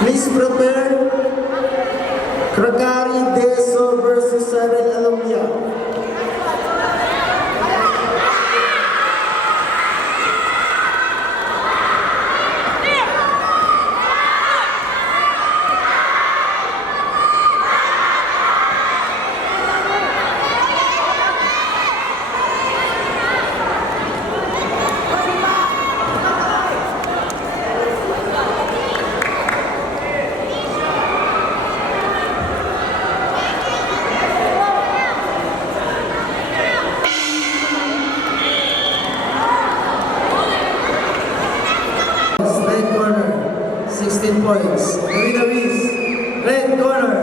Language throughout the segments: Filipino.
Please prepare Krakari Deso versus Cyril Alumnia. Red corner, 16 points. Davina Ruiz, red corner.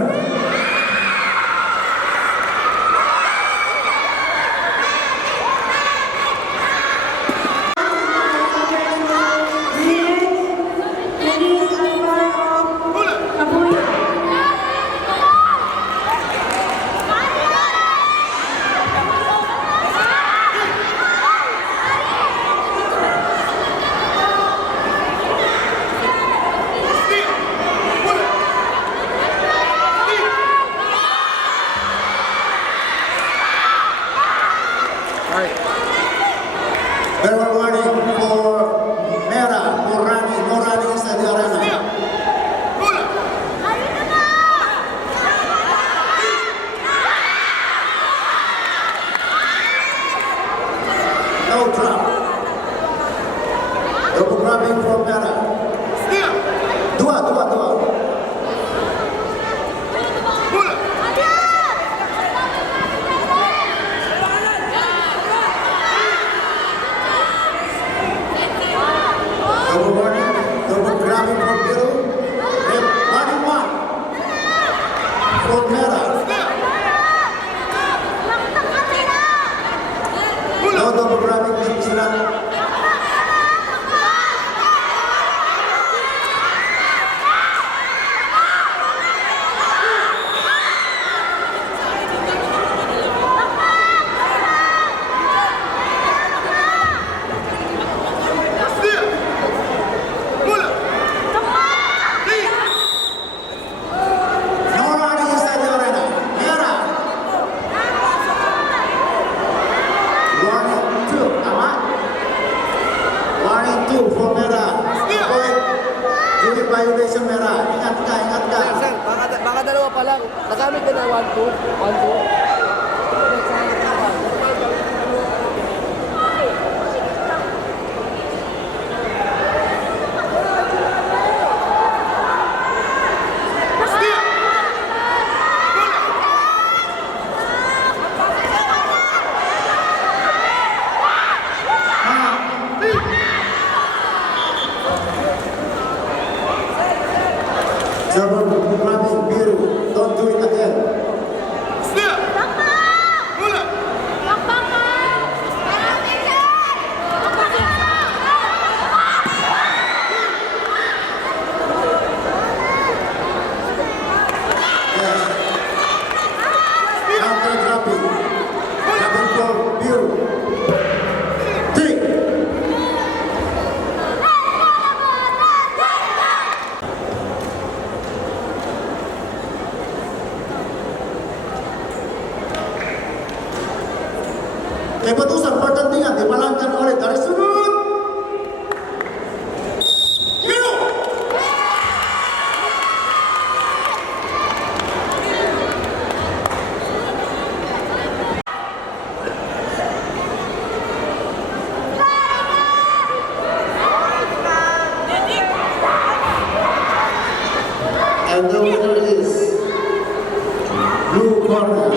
Verbal warning for Mera, Morani inside the arena. No drop. Double grabbing for Mera. Dua. Double grabbing for Biru. And 1-1 for Mera. No double grabbing for Mera. dalawa pa lang. Nagamit ka na 1-2. 1-2. Server programming Biru, don't do it again. Yes. Counter dropping. Dropping for Biru. Three. Keputusan pertandingan dimenangkan oleh dari sudut biru. And the winner is blue corner.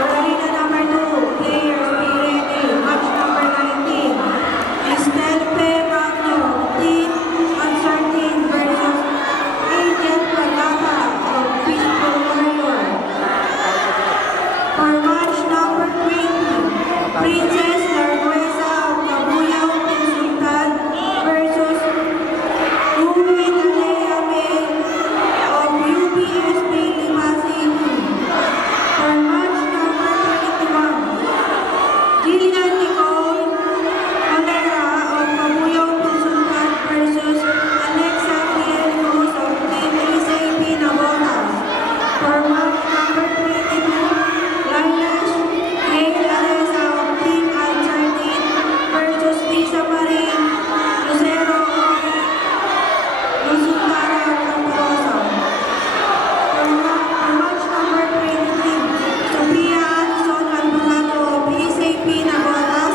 Arena number 2, players be ready. Match number 19. Estelpe Magno, Team Uncertain versus Angel Pagata of Peaceful Warrior. For match number 20, Princess Larguesa of Cabuyao Sultan versus Uwi Daleyame of UPSB Limasig. For match number 21, Jillian Nicole Valera of Cabuyao Sultan versus Alexa Piercos of Team SAP Navotas. For match number 22, Lailash Gail Areza of Team Uncertain versus Lisa Marie Lucero of Lusuntara Camporosa. For match number 23, Sophia Alison Alvarado of SAP Navotas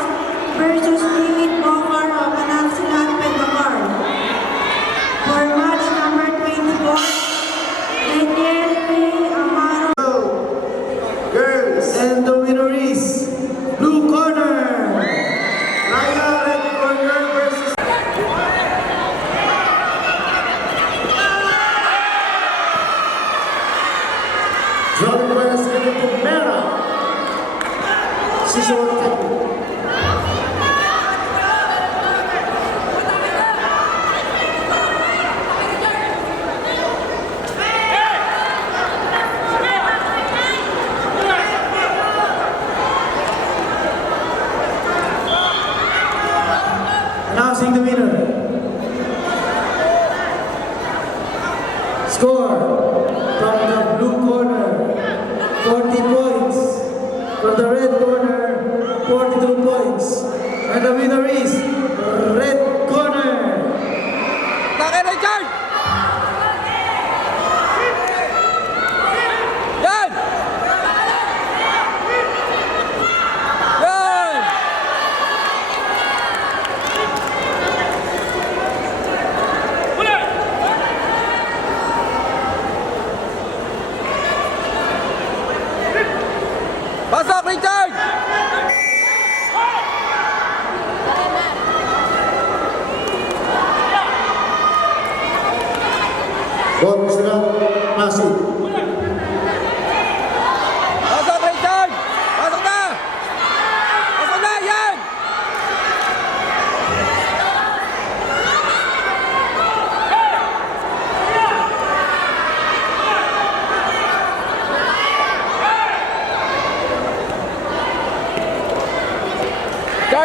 versus David Bofar of Anaxilan Pendacar. For match number 24, Daniel P. Amaro. Girls. And the winner is blue corner, Raya red corner versus Drawing by the second to Mera. Sisho Teku. announcing the winner. Score from the blue corner, 40 points. From the red corner, 42 points. And the winner is red corner. Take Richard! Yan! Yan! Pasok, Richard!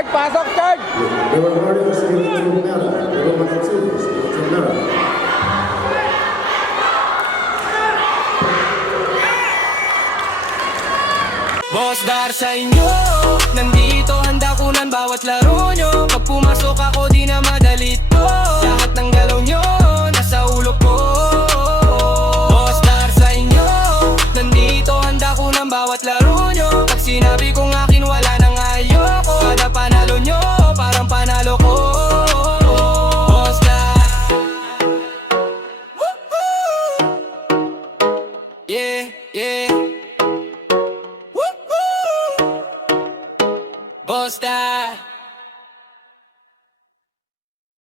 Charge! Pasok, charge! There were warnings given to Mera. There were 1 and 2 given to Mera. Boss Dar sa inyo, nandito handa kunan bawat laro nyo. Pag pumasok ako di na madali to, lahat ng galaw nyo nasa ulo ko. Boss Dar sa inyo, nandito handa kunan bawat laro nyo. Pag sinabi kong akin wala nang ayoko, kada panalo nyo parang panalo ko. Boss Dar, yeah, yeah. Boss Dar.